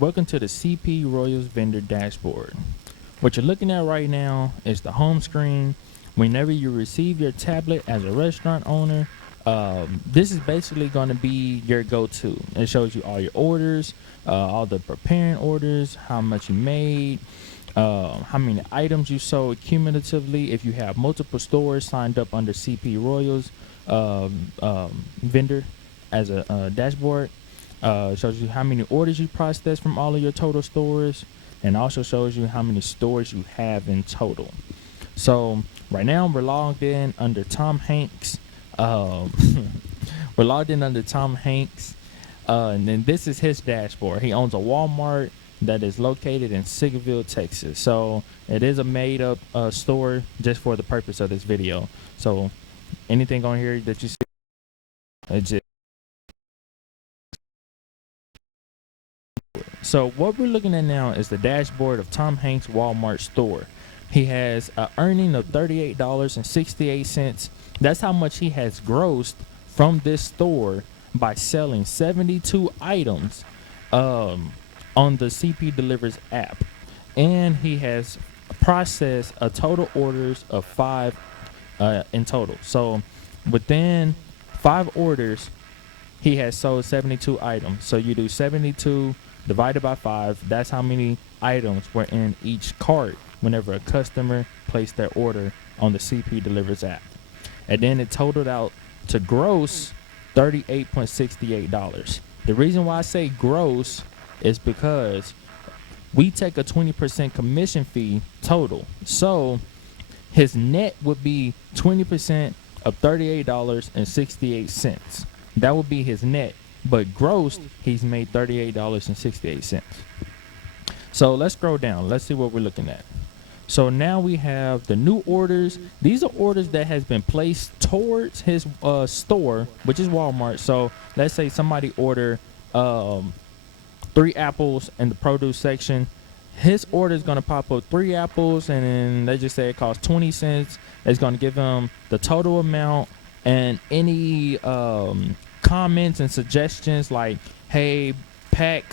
Welcome to the CP Royals vendor dashboard. What you're looking at right now is the home screen. Whenever you receive your tablet as a restaurant owner, this is basically going to be your go-to. It shows you all your orders, all the preparing orders, how much you made, how many items you sold cumulatively. If you have multiple stores signed up under CP Royals vendor as a dashboard, shows you how many orders you processed from all of your total stores, and also shows you how many stores you have in total. So right now we're logged in under Tom Hanks. We're logged in under Tom Hanks, and then this is his dashboard. He owns a Walmart that is located in Sigerville, Texas. So it is a made-up store just for the purpose of this video. So anything on here that you see, it's just so what we're looking at now is the dashboard of Tom Hanks Walmart store. He has an earning of $38.68. That's how much he has grossed from this store by selling 72 items on the CP Delivers app. And he has processed a total orders of 5 in total. So within 5 orders, he has sold 72 items. So you do 72 divided by 5. That's how many items were in each cart whenever a customer placed their order on the CP Delivers app. And then it totaled out to gross $38.68. The reason why I say gross is because we take a 20% commission fee total. So his net would be 20% of $38.68. That would be his net. But gross, he's made $38.68. So let's scroll down. Let's see what we're looking at. So now we have the new orders. These are orders that has been placed towards his store, which is Walmart. So let's say somebody order 3 apples in the produce section. His order is going to pop up 3 apples, and then they just say it costs 20 cents. It's going to give him the total amount and any comments and suggestions like, hey, pack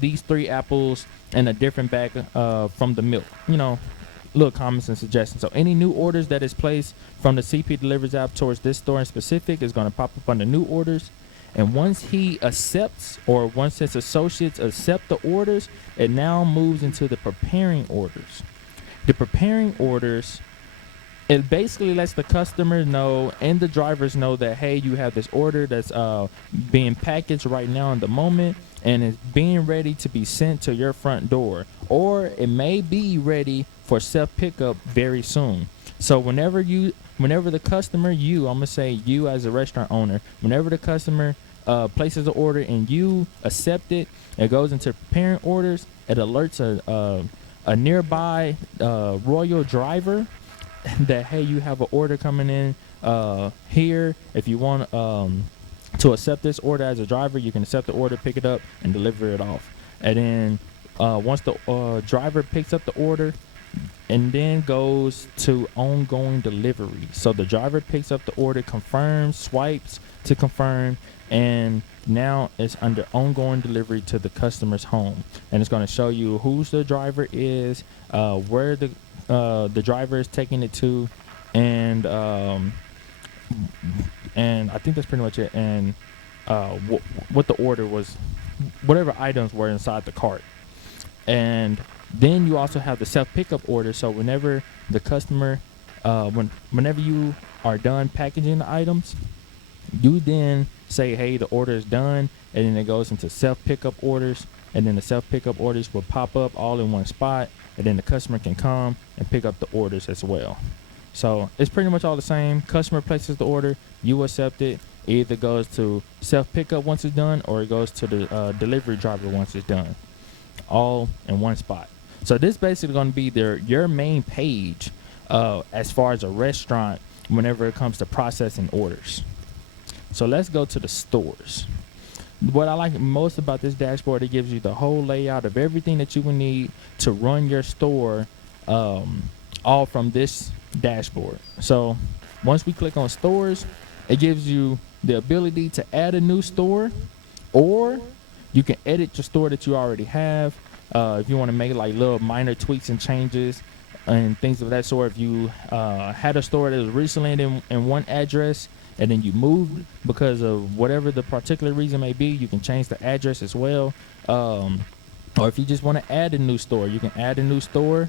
these 3 apples in a different bag from the milk, little comments and suggestions. So any new orders that is placed from the CP Delivers app towards this store in specific is going to pop up under new orders. And once he accepts, or once his associates accept the orders, it now moves into the preparing orders. The preparing orders, it basically lets the customer know and the drivers know that, hey, you have this order that's being packaged right now in the moment, and it's being ready to be sent to your front door, or it may be ready for self pickup very soon. So whenever the customer, I'm gonna say you as a restaurant owner, whenever the customer places an order and you accept it, it goes into preparing orders. It alerts a nearby Royal driver that, hey, you have an order coming in here. If you want to accept this order as a driver, you can accept the order, pick it up, and deliver it off. And then once the driver picks up the order, and then goes to ongoing delivery. So the driver picks up the order, confirms, swipes to confirm, and now it's under ongoing delivery to the customer's home. And it's going to show you who the driver is, where the driver is taking it to, and I think that's pretty much it. And what the order was, whatever items were inside the cart. And then you also have the self pickup order. So whenever the customer, whenever you are done packaging the items, you then say, hey, the order is done, and then it goes into self pickup orders, and then the self pickup orders will pop up all in one spot, and then the customer can come and pick up the orders as well. So it's pretty much all the same. Customer places the order, you accept it. It either goes to self pickup once it's done, or it goes to the delivery driver once it's done, all in one spot. So this is basically going to be your main page as far as a restaurant whenever it comes to processing orders. So let's go to the stores. What I like most about this dashboard, it gives you the whole layout of everything that you will need to run your store, all from this dashboard. So once we click on stores, it gives you the ability to add a new store, or You can edit your store that you already have. If you want to make like little minor tweaks and changes and things of that sort. If you had a store that was recently in one address and then you moved because of whatever the particular reason may be, you can change the address as well. Or if you just want to add a new store, you can add a new store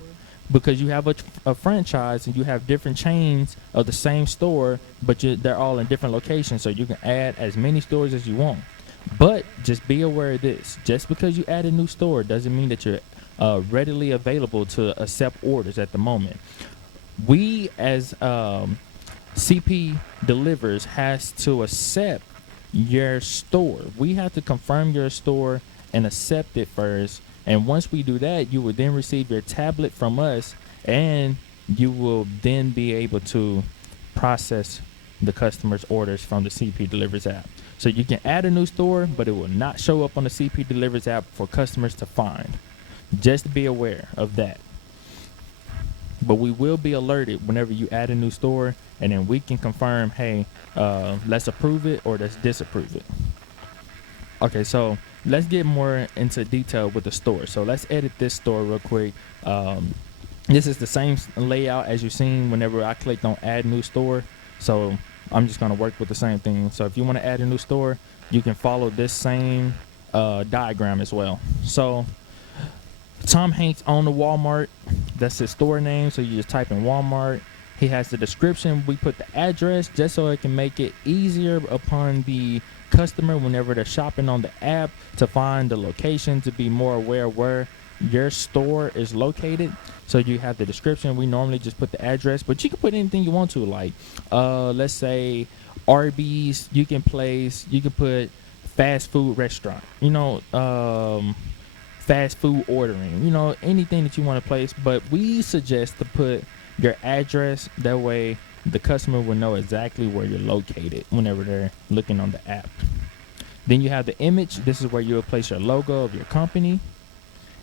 because you have a franchise and you have different chains of the same store, but they're all in different locations. So you can add as many stores as you want. But just be aware of this. Just because you add a new store doesn't mean that you're readily available to accept orders at the moment. We as CP Delivers has to accept your store. We have to confirm your store and accept it first. And once we do that, you will then receive your tablet from us, and you will then be able to process the customer's orders from the CP Delivers app. So you can add a new store, but it will not show up on the CP Delivers app for customers to find. Just be aware of that. But we will be alerted whenever you add a new store, and then we can confirm, hey, let's approve it or let's disapprove it. Okay, so let's get more into detail with the store. So let's edit this store real quick. This is the same layout as you've seen whenever I clicked on add new store. So I'm just going to work with the same thing. So if you want to add a new store, you can follow this same diagram as well. So Tom Hanks owned a Walmart. That's his store name. So you just type in Walmart. He has the description. We put the address just so it can make it easier upon the customer whenever they're shopping on the app to find the location, to be more aware where your store is located. So you have the description. We normally just put the address, but you can put anything you want to, like let's say Arby's. You can put fast food restaurant, fast food ordering, anything that you want to place. But we suggest to put your address, that way the customer will know exactly where you're located whenever they're looking on the app. Then you have the image. This is where you will place your logo of your company.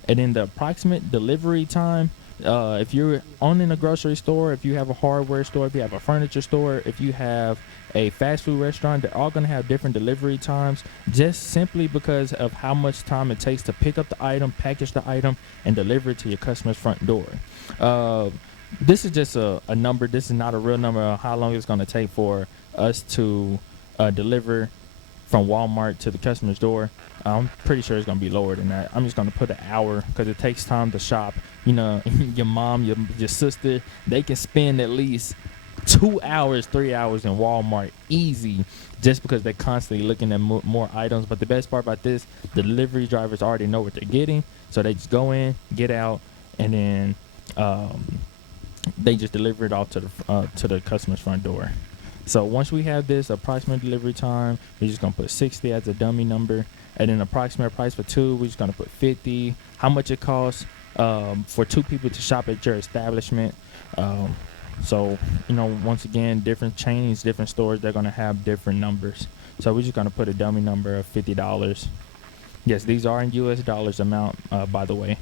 And then the approximate delivery time. If you're owning a grocery store, if you have a hardware store, if you have a furniture store, if you have a fast food restaurant, they're all going to have different delivery times, just simply because of how much time it takes to pick up the item, package the item, and deliver it to your customer's front door. This is just a number. This is not a real number of how long it's going to take for us to deliver from Walmart to the customer's door. I'm pretty sure it's going to be lower than that. I'm just going to put an hour because it takes time to shop. Your mom, your sister, they can spend at least 2 hours, 3 hours in Walmart easy, just because they're constantly looking at more items. But the best part about this, the delivery drivers already know what they're getting. So they just go in, get out, and then they just deliver it off to the customer's front door. So once we have this approximate delivery time, we're just gonna put 60 as a dummy number, and then approximate price for 2, we're just gonna put 50. How much it costs for 2 people to shop at your establishment. So once again, different chains, different stores, they're gonna have different numbers. So we're just gonna put a dummy number of $50. Yes, these are in US dollars amount, by the way.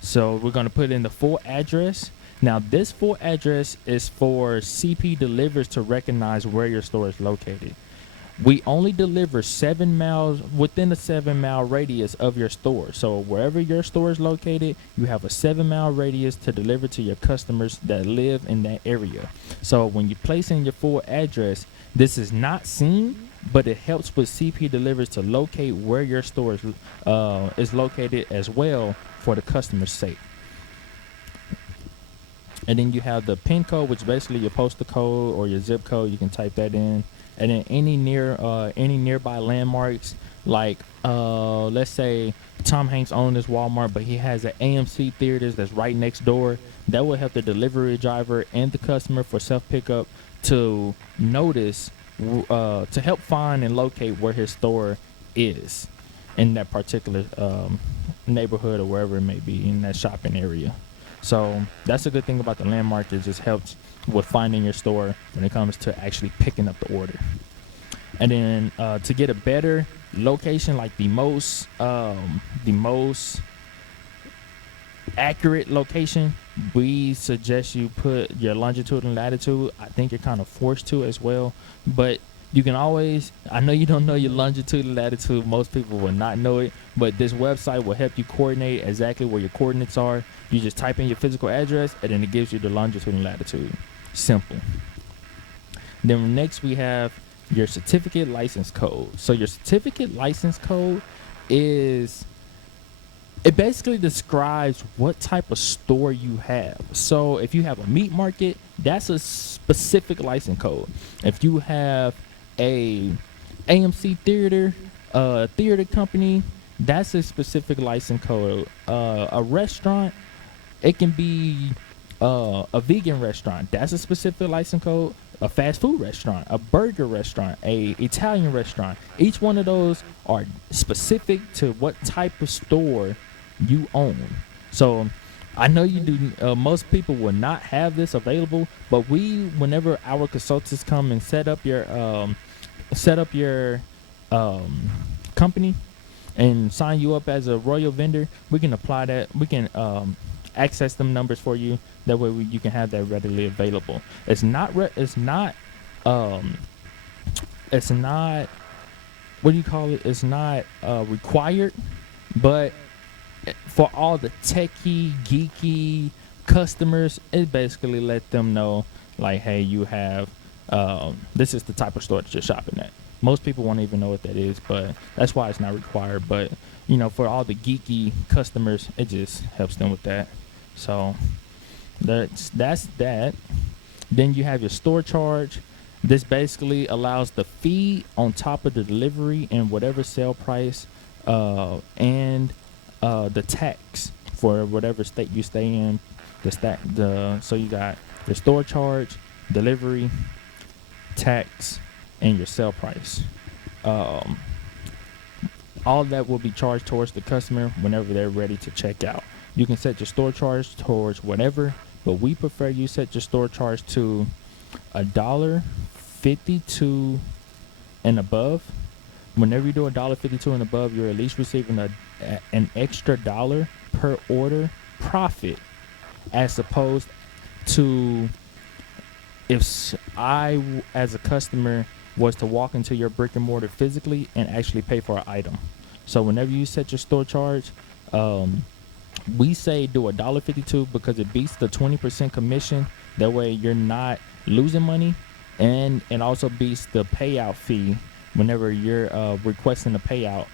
So we're gonna put in the full address. Now this full address is for CP Delivers to recognize where your store is located. We only deliver 7 miles within a 7-mile radius of your store. So wherever your store is located, you have a 7-mile radius to deliver to your customers that live in that area. So when you place in your full address, this is not seen, but it helps with CP Delivers to locate where your store is located as well for the customer's sake. And then you have the PIN code, which is basically your postal code or your zip code. You can type that in. And then any nearby landmarks, like let's say Tom Hanks owns this Walmart, but he has an AMC theaters that's right next door. That will help the delivery driver and the customer for self pickup to notice, to help find and locate where his store is in that particular neighborhood or wherever it may be in that shopping area. So that's a good thing about the landmark. It just helps with finding your store when it comes to actually picking up the order. And then to get a better location, like the most accurate location, we suggest you put your longitude and latitude. I think you're kind of forced to as well, but You can always, I know you don't know your longitude and latitude. Most people will not know it, but this website will help you coordinate exactly where your coordinates are. You just type in your physical address, and then it gives you the longitude and latitude. Simple. Then next we have your certificate license code. So your certificate license code is, it basically describes what type of store you have. So if you have a meat market, that's a specific license code. If you have a AMC theater company, that's a specific license code. A restaurant, it can be a vegan restaurant, that's a specific license code. A fast food restaurant, a burger restaurant, a Italian restaurant, each one of those are specific to what type of store you own. So I know you do, most people will not have this available, but whenever our consultants come and set up your company and sign you up as a royal vendor, we can apply that. We can access them numbers for you. That way you can have that readily available. It's not what do you call it? It's not required, but for all the techie, geeky customers, it basically let them know, like, hey, you have, this is the type of store that you're shopping at. Most people won't even know what that is, but that's why it's not required. But, you know, for all the geeky customers, it just helps them with that. So that's that. Then you have your store charge. This basically allows the fee on top of the delivery and whatever sale price, and the tax for whatever state you stay in. So you got your store charge, delivery, tax, and your sale price. All that will be charged towards the customer whenever they're ready to check out. You can set your store charge towards whatever, but we prefer you set your store charge to $1.52 and above. Whenever you do $1.52 and above, you're at least receiving an extra dollar per order profit, as opposed to if I, as a customer, was to walk into your brick and mortar physically and actually pay for an item. So whenever you set your store charge, we say do $1.52 because it beats the 20% commission. That way you're not losing money, and also beats the payout fee whenever you're requesting a payout.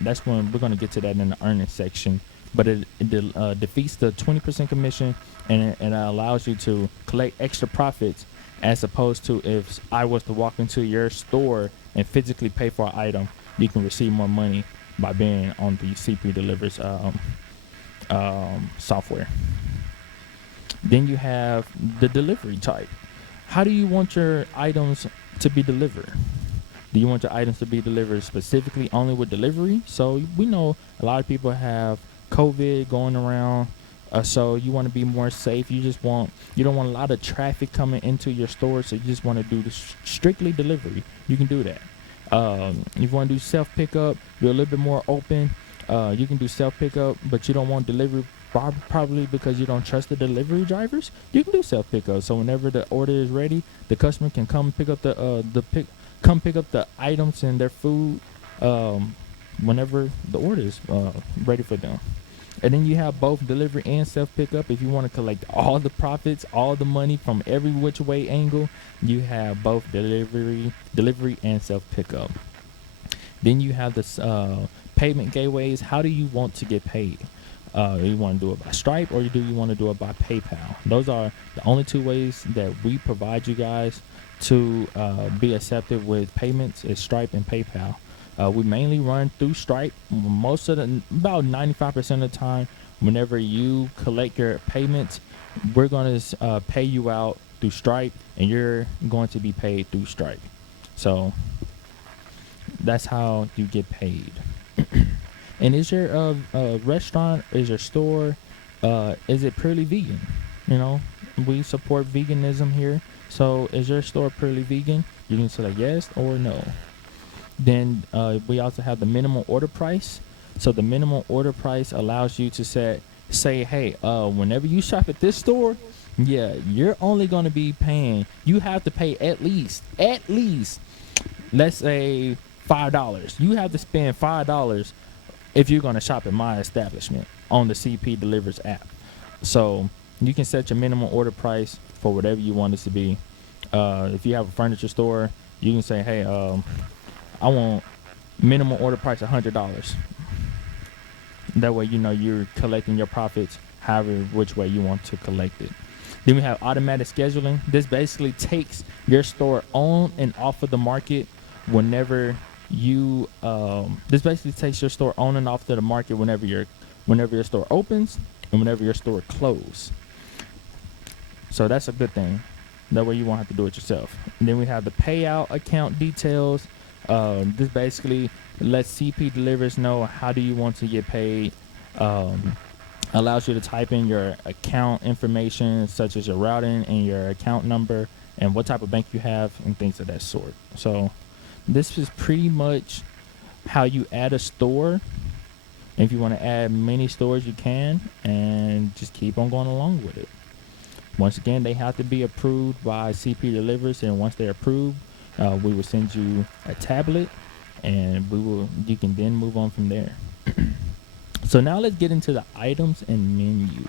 That's when we're going to get to that in the earnings section. But it defeats the 20% commission, and it allows you to collect extra profits, as opposed to if I was to walk into your store and physically pay for an item, you can receive more money by being on the CP Delivers software. Then you have the delivery type. How do you want your items to be delivered? Do you want your items to be delivered specifically only with delivery? So we know a lot of people have COVID going around, so you want to be more safe. You don't want a lot of traffic coming into your store, so you just want to do strictly delivery. You can do that. If you want to do self pickup, you're a little bit more open. You can do self pickup, but you don't want delivery, probably because you don't trust the delivery drivers. You can do self pickup. So whenever the order is ready, the customer can come pick up pick up the items and their food whenever the order is ready for them. And then you have both delivery and self pickup. If you want to collect all the profits, all the money from every which way angle, you have both delivery and self pickup. Then you have this payment gateways. How do you want to get paid? You want to do it by Stripe, or do you want to do it by PayPal? Those are the only two ways that we provide you guys to be accepted with payments, is Stripe and PayPal. We mainly run through Stripe about 95% of the time. Whenever you collect your payments, we're going to pay you out through Stripe, and you're going to be paid through Stripe. So that's how you get paid. And is your restaurant, is your store, is it purely vegan? You know, we support veganism here. So is your store purely vegan? You can select yes or no. Then we also have the minimum order price. So the minimum order price allows you to say, hey, whenever you shop at this store, yeah, you're only going to be paying, you have to pay at least let's say $5. You have to spend $5 if you're going to shop at my establishment on the CP Delivers app. So you can set your minimum order price for whatever you want it to be. If you have a furniture store, you can say, hey, I want minimum order price $100. That way, you know, you're collecting your profits however which way you want to collect it. Then we have automatic scheduling. This basically takes your store on and off of the market whenever you this basically takes your store on and off to the market whenever your store opens and whenever your store closes. So that's a good thing. That way you won't have to do it yourself. And then we have the payout account details. This basically lets CP Delivers know how do you want to get paid. Allows you to type in your account information, such as your routing and your account number and what type of bank you have and things of that sort. So this is pretty much how you add a store. If you want to add many stores, you can, and just keep on going along with it. Once again, they have to be approved by CP Delivers, and once they're approved, we will send you a tablet, and you can then move on from there. So now let's get into the items and menu.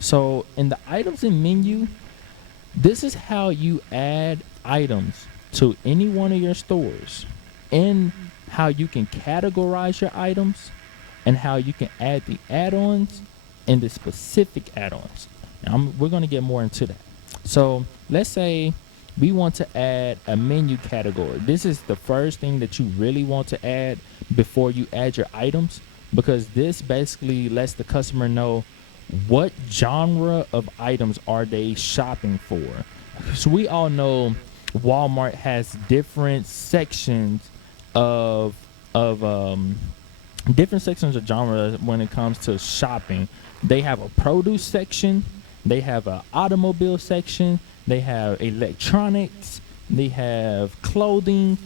So in the items and menu, this is how you add items to any one of your stores, and how you can categorize your items, and how you can add the add-ons and the specific add-ons. We're going to get more into that. So let's say we want to add a menu category. This is the first thing that you really want to add before you add your items, because this basically lets the customer know what genre of items are they shopping for. So we all know Walmart has different sections of different sections of genre when it comes to shopping. They have a produce section, they have an automobile section, they have electronics, they have clothing.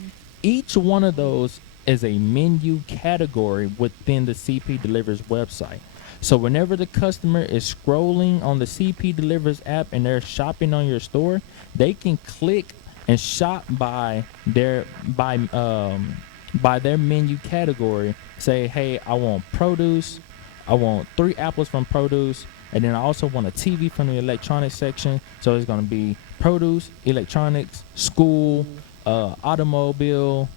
Each one of those is a menu category within the CP Delivers website. So whenever the customer is scrolling on the CP Delivers app and they're shopping on your store, they can click and shop by their menu category. Say, hey, I want produce, I want 3 apples from produce, and then I also want a TV from the electronics section. So it's going to be produce, electronics, school, automobile,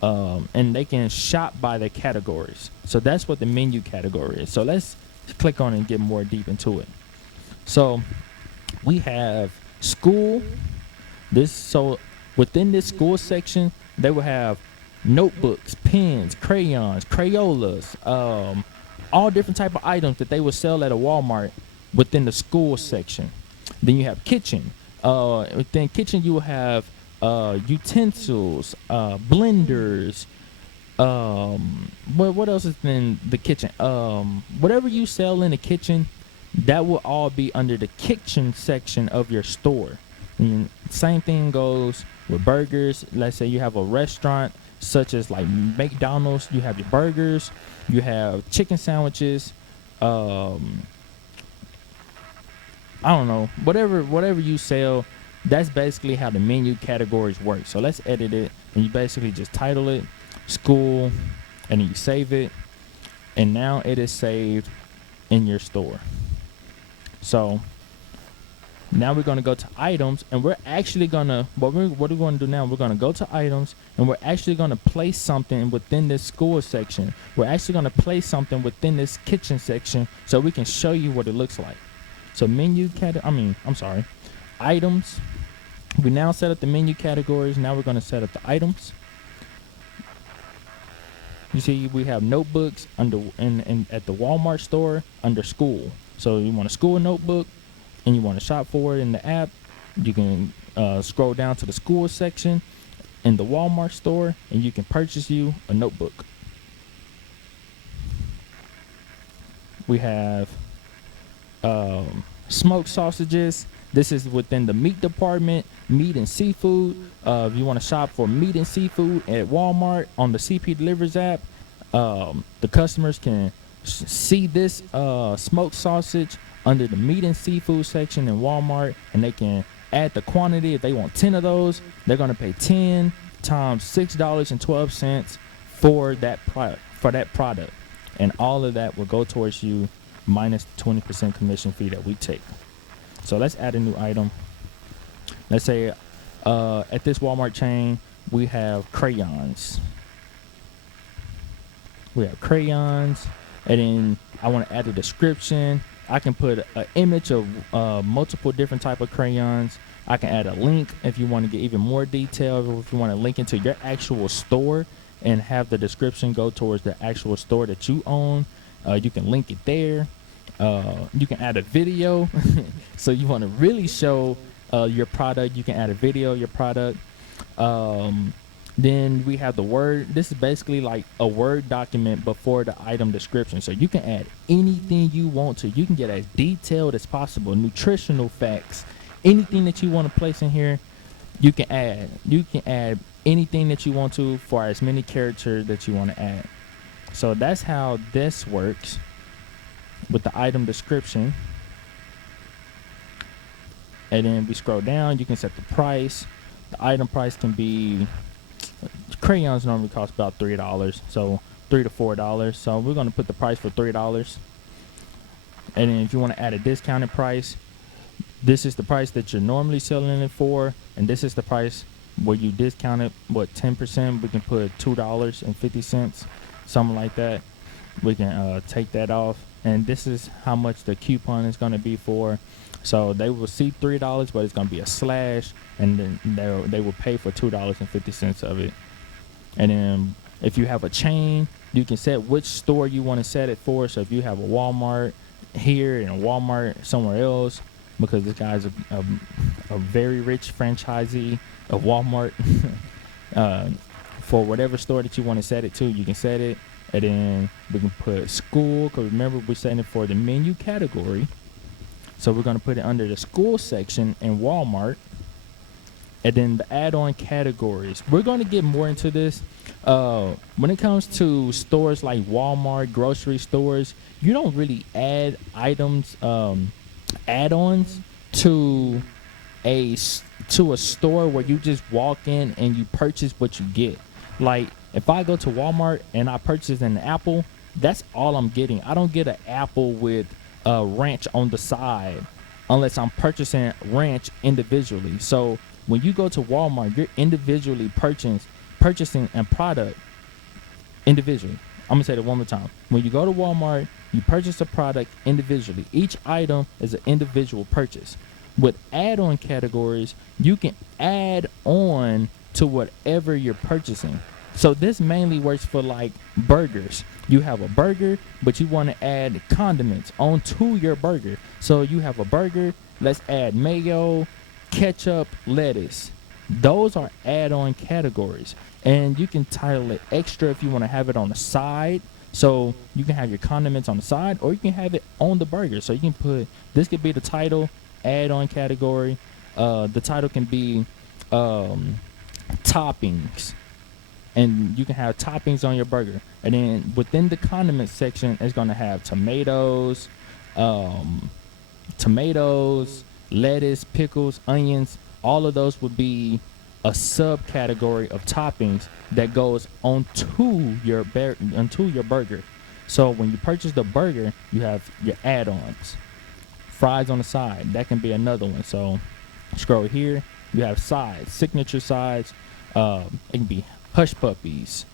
and they can shop by the categories. So that's what the menu category is. So let's click on it and get more deep into it. So we have school. So within this school section, they will have notebooks, pens, crayons, Crayolas, all different type of items that they will sell at a Walmart within the school section. Then you have kitchen. Within kitchen, you will have utensils, blenders. What else is in the kitchen? Whatever you sell in the kitchen, that will all be under the kitchen section of your store. And same thing goes with burgers. Let's say you have a restaurant such as like McDonald's. You have your burgers, you have chicken sandwiches, I don't know, whatever you sell. That's basically how the menu categories work. So let's edit it, and you basically just title it school, and then you save it, and now it is saved in your store. So now we're going to go to items, and we're actually going to, what we're going to do now, we're going to go to items, and we're actually going to place something within this school section. We're actually going to place something within this kitchen section so we can show you what it looks like. So items. We now set up the menu categories. Now we're going to set up the items. You see, we have notebooks at the Walmart store under school. So you want a school notebook, and you want to shop for it in the app, you can scroll down to the school section in the Walmart store, and you can purchase you a notebook. We have smoked sausages. This is within the meat department, meat and seafood. If you want to shop for meat and seafood at Walmart on the CP Delivers app, the customers can see this smoked sausage under the meat and seafood section in Walmart, and they can add the quantity. If they want 10 of those, they're going to pay 10. times $6.12 for that product, and all of that will go towards you minus 20% commission fee that we take. So let's add a new item. Let's say at this Walmart chain we have crayons. We have crayons, and then I want to add a description. I can put an image of multiple different type of crayons. I can add a link if you want to get even more details, or if you want to link into your actual store and have the description go towards the actual store that you own. You can link it there. You can add a video. So you want to really show your product, you can add a video of your product. Then we have the Word. This is basically like a Word document before the item description. So you can add anything you want to. You can get as detailed as possible. Nutritional facts, anything that you want to place in here, you can add. You can add anything that you want to for as many characters that you want to add. So that's how this works with the item description. And then we scroll down, you can set the price. The item price can be, crayons normally cost about $3, so $3 to $4. So we're going to put the price for $3. And then if you want to add a discounted price, this is the price that you're normally selling it for, and this is the price where you discount it, 10%. We can put $2.50, something like that. We can take that off, and this is how much the coupon is going to be for. So they will see $3, but it's going to be a slash, and then they will pay for $2.50 of it. And then if you have a chain, you can set which store you want to set it for. So if you have a Walmart here and a Walmart somewhere else, because this guy's a very rich franchisee of Walmart, for whatever store that you want to set it to, you can set it. And then we can put school, because remember we're setting it for the menu category. So we're going to put it under the school section in Walmart. And then the add-on categories. We're going to get more into this. When it comes to stores like Walmart, grocery stores, you don't really add items, add-ons to a store where you just walk in and you purchase what you get. Like if I go to Walmart and I purchase an apple, that's all I'm getting. I don't get an apple with ranch on the side unless I'm purchasing ranch individually. So when you go to Walmart, you're individually purchasing a product individually. I'm gonna say that one more time. When you go to Walmart, you purchase a product individually. Each item is an individual purchase. With add-on categories, you can add on to whatever you're purchasing. So this mainly works for like burgers. You have a burger, but you want to add condiments onto your burger. So you have a burger, let's add mayo, ketchup, lettuce. Those are add-on categories. And you can title it extra if you want to have it on the side. So you can have your condiments on the side, or you can have it on the burger. So you can put, this could be the title, add-on category. The title can be toppings. And you can have toppings on your burger. And then within the condiment section, it's going to have tomatoes, lettuce, pickles, onions. All of those would be a subcategory of toppings that goes onto your burger. So when you purchase the burger, you have your add-ons. Fries on the side, that can be another one. So scroll here, you have sides, signature sides. It can be hush puppies,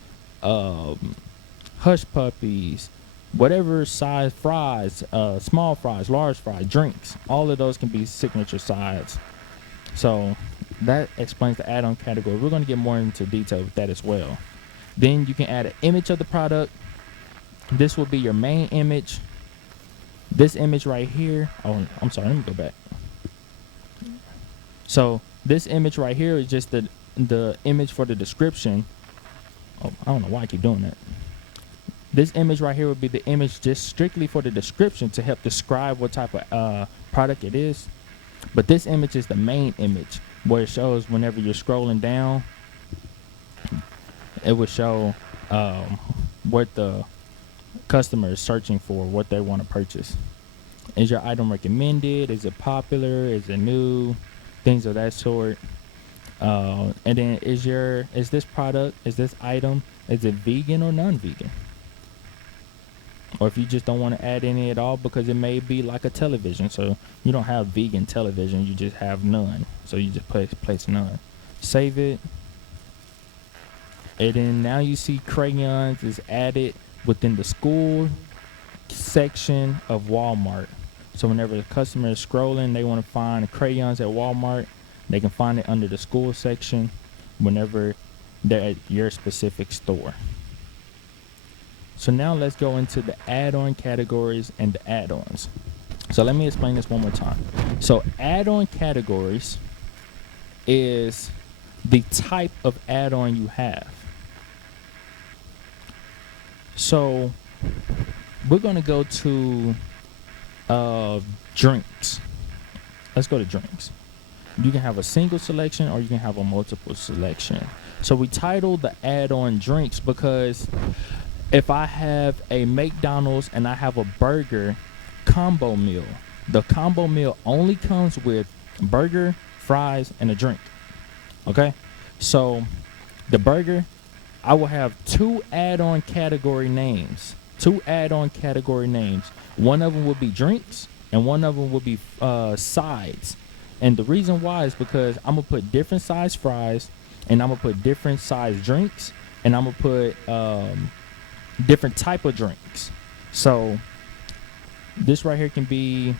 whatever size fries, small fries, large fries, drinks. All of those can be signature sides. So that explains the add-on category. We're going to get more into detail with that as well. Then you can add an image of the product. This will be your main image. This image right here. Oh, I'm sorry. Let me go back. So this image right here is just the image for the description. Oh, I don't know why I keep doing that. This image right here would be the image just strictly for the description to help describe what type of product it is. But this image is the main image where it shows whenever you're scrolling down, it will show what the customer is searching for, what they want to purchase. Is your item recommended? Is it popular? Is it new? Things of that sort. And then is this product, is this item, is it vegan or non-vegan? Or if you just don't want to add any at all, because it may be like a television, so you don't have vegan television, you just have none, so you just place none. Save it. And then now you see crayons is added within the school section of Walmart. So whenever the customer is scrolling, they want to find crayons at Walmart, they can find it under the school section whenever they're at your specific store. So now let's go into the add-on categories and the add-ons. So let me explain this one more time. So add-on categories is the type of add-on you have. So we're going to go to drinks. Let's go to drinks. You can have a single selection or you can have a multiple selection. So we titled the add-on drinks because if I have a McDonald's and I have a burger combo meal, the combo meal only comes with burger, fries, and a drink. Okay? So the burger, I will have two add-on category names. One of them will be drinks and one of them will be sides. And the reason why is because I'm going to put different size fries and I'm going to put different size drinks and I'm going to put different type of drinks. So this right here can be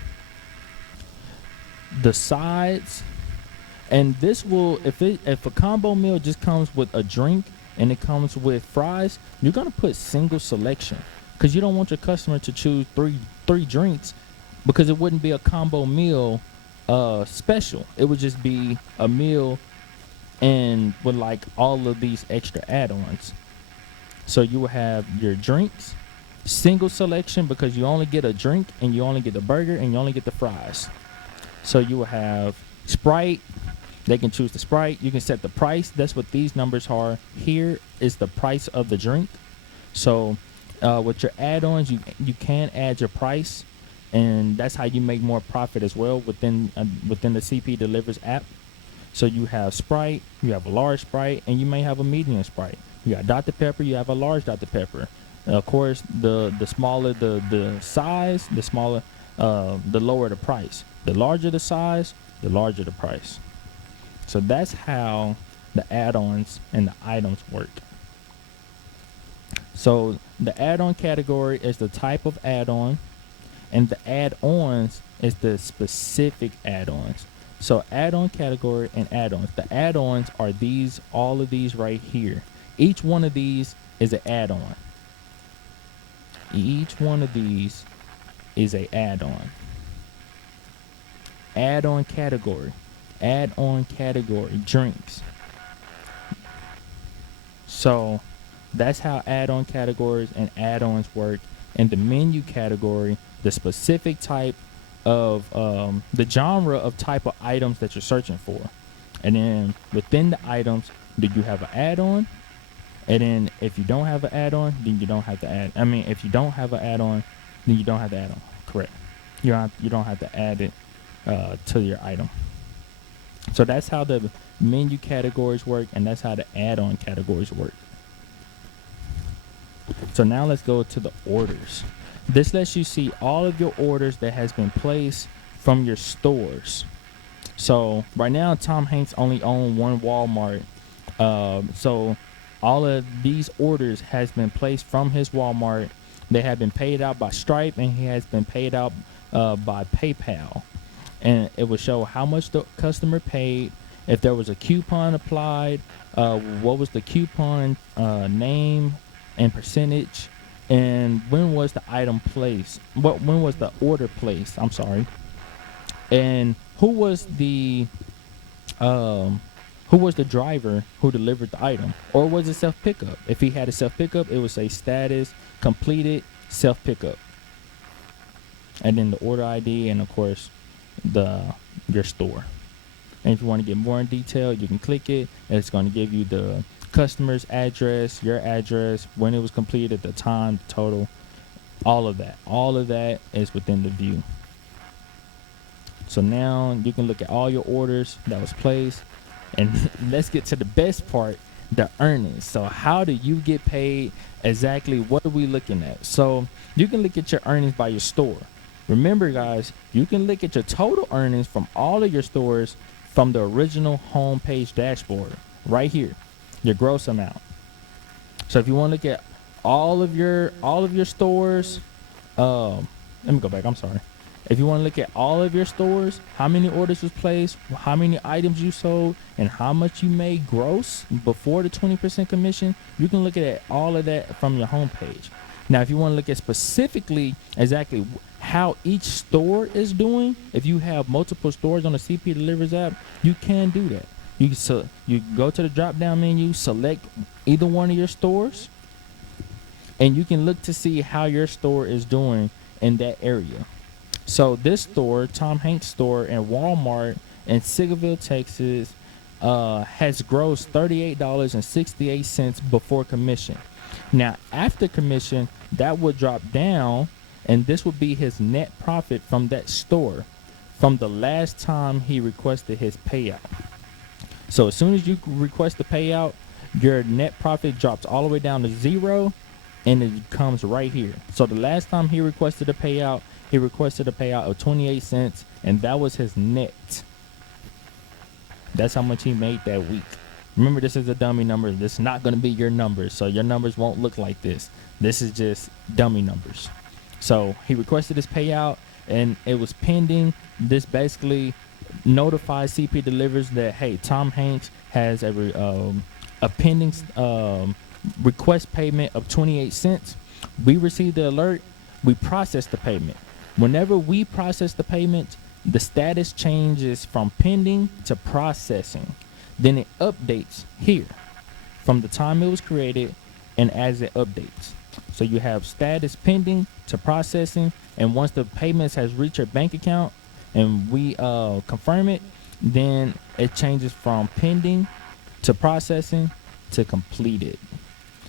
the sides, and this will, if a combo meal just comes with a drink and it comes with fries, you're gonna put single selection because you don't want your customer to choose three drinks, because it wouldn't be a combo meal special. It would just be a meal and with like all of these extra add-ons. So you will have your drinks, single selection, because you only get a drink and you only get the burger and you only get the fries. So you will have Sprite. They can choose the Sprite. You can set the price. That's what these numbers are. Here is the price of the drink. So with your add-ons, you can add your price, and that's how you make more profit as well within the CP Delivers app. So you have Sprite, you have a large Sprite, and you may have a medium Sprite. You got Dr. Pepper, you have a large Dr. Pepper. Of course, the smaller the size, the smaller, the lower the price. The larger the size, the larger the price. So that's how the add-ons and the items work. So the add-on category is the type of add-on, and the add-ons is the specific add-ons. So add-on category and add-ons. The add-ons are these, all of these right here. Each one of these is an add-on. Each one of these is a add-on. Add-on category. Add-on category, drinks. So that's how add-on categories and add-ons work. In the menu category, the specific type of the genre of type of items that you're searching for. And then within the items, do you have an add-on? And then if you don't have an add-on, then you don't have to add. If you don't have an add-on, then you don't have the add-on. Correct. You don't have to add it to your item. So that's how the menu categories work, and that's how the add-on categories work. So now let's go to the orders. This lets you see all of your orders that has been placed from your stores. So right now, Tom Hanks only owns one Walmart. So all of these orders has been placed from his Walmart. They have been paid out by Stripe, and he has been paid out by PayPal. And it will show how much the customer paid, if there was a coupon applied, what was the coupon name and percentage, and when was the item placed, when was the order placed, I'm sorry, and who was the driver who delivered the item, or was it self-pickup? If he had a self-pickup, it would say status completed self-pickup, and then the order ID, and of course your store. And if you want to get more in detail, you can click it, and it's going to give you the customer's address, your address, when it was completed, the time, the total, all of that is within the view. So now you can look at all your orders that was placed, And let's get to the best part, the earnings. So how do you get paid? Exactly what are we looking at? So you can look at your earnings by your store. Remember, guys, you can look at your total earnings from all of your stores from the original homepage dashboard right here, your gross amount. So if you want to look at all of your stores, let me go back. I'm sorry. If you want to look at all of your stores, how many orders was placed, how many items you sold, and how much you made gross before the 20% commission, you can look at all of that from your homepage. Now, if you want to look at specifically exactly how each store is doing, if you have multiple stores on the CP Delivers app, you can do that. You go to the drop down menu, select either one of your stores, and you can look to see how your store is doing in that area. So this store, Tom Hanks store in Walmart in Sigerville, Texas, has grossed $38.68 before commission. Now, after commission, that would drop down, and this would be his net profit from that store from the last time he requested his payout. So as soon as you request the payout, your net profit drops all the way down to zero, and it comes right here. So the last time he requested a payout, he requested a payout of 28 cents, and that was his net. That's how much he made that week. Remember, this is a dummy number. This is not going to be your numbers, so your numbers won't look like this. This is just dummy numbers. So he requested his payout, and it was pending. This basically notifies CP Delivers that, hey, Tom Hanks has a pending request payment of 28 cents. We received the alert. We processed the payment. Whenever we process the payment, the status changes from pending to processing. Then it updates here from the time it was created and as it updates. So you have status pending to processing, and once the payments has reached your bank account and we confirm it, then it changes from pending to processing to completed.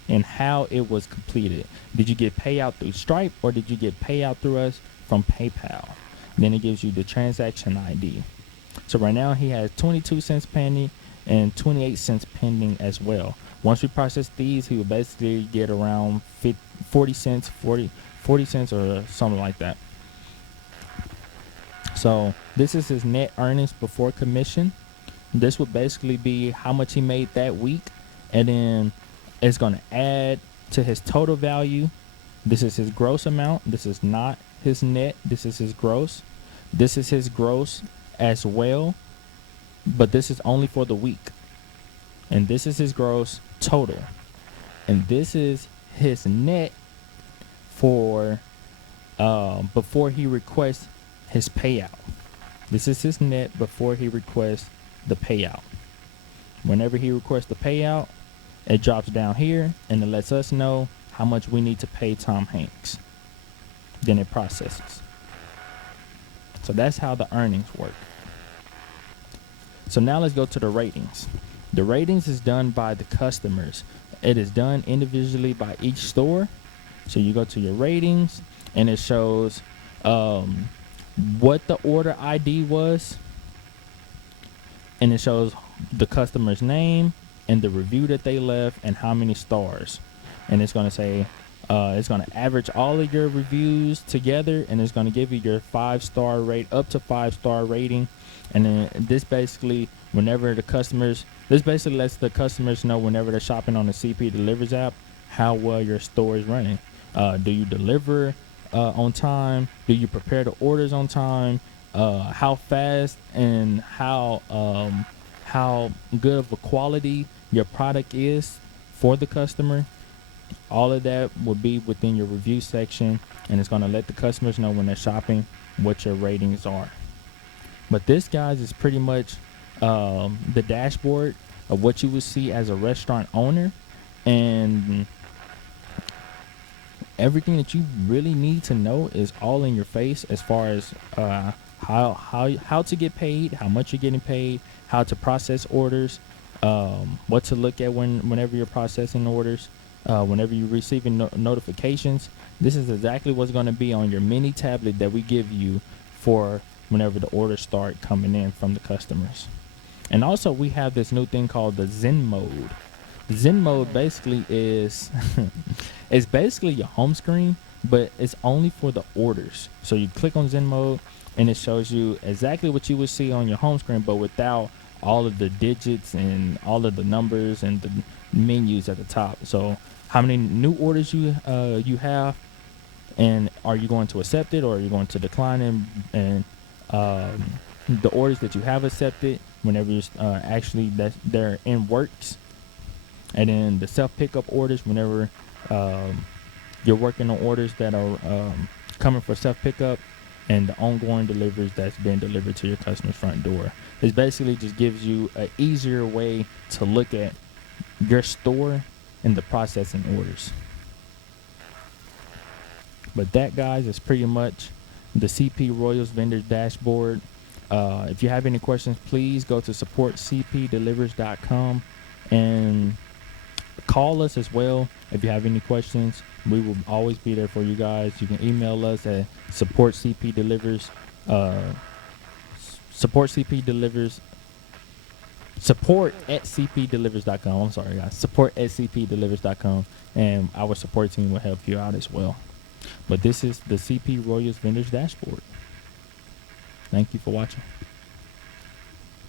And how it was completed. Did you get payout through Stripe, or did you get payout through us from PayPal? Then it gives you the transaction ID. So right now he has 22 cents pending and 28 cents pending as well. Once we process these, he will basically get around 40 cents or something like that. So this is his net earnings before commission. This would basically be how much he made that week, and then it's going to add to his total value. This is his gross amount. This is not his net. This is his gross. This is his gross as well, but this is only for the week. And this is his gross total. And this is his net for before he requests his payout. This is his net before he requests the payout. Whenever he requests the payout, it drops down here, and it lets us know how much we need to pay Tom Hanks. Then it processes. So that's how the earnings work. So now let's go to the ratings. The ratings is done by the customers. It is done individually by each store. So you go to your ratings, and it shows what the order ID was, and it shows the customer's name and the review that they left and how many stars. And it's going to say, it's going to average all of your reviews together, and it's going to give you your 5-star rate, up to 5-star rating. And then this basically, this basically lets the customers know whenever they're shopping on the CP Delivers app, how well your store is running. Do you deliver on time? Do you prepare the orders on time? How fast and how good of a quality your product is for the customer. All of that will be within your review section, and it's going to let the customers know when they're shopping what your ratings are. But this, guys, is pretty much the dashboard of what you would see as a restaurant owner, and everything that you really need to know is all in your face as far as how to get paid, how much you're getting paid, how to process orders, what to look at whenever you're processing orders, whenever you're receiving notifications. This is exactly what's going to be on your mini tablet that we give you for whenever the orders start coming in from the customers. And also we have this new thing called the Zen Mode. Zen Mode basically is it's basically your home screen, but it's only for the orders. So you click on Zen Mode and it shows you exactly what you would see on your home screen, but without all of the digits and all of the numbers and the menus at the top. So how many new orders you have, and are you going to accept it or are you going to decline it, and the orders that you have accepted whenever you're actually that they're in works, and then the self pickup orders whenever you're working on orders that are coming for self pickup, and the ongoing deliveries that's been delivered to your customer's front door. It basically just gives you an easier way to look at your store and the processing orders. But that, guys, is pretty much the CP Royals Vendors Dashboard. If you have any questions, please go to supportcpdelivers.com and call us as well. If you have any questions, we will always be there for you guys. You can email us at supportcpdelivers, support at cpdelivers.com. I'm sorry, guys. Support at cpdelivers.com, and our support team will help you out as well. But this is the CP Royals Vendors Dashboard. Thank you for watching.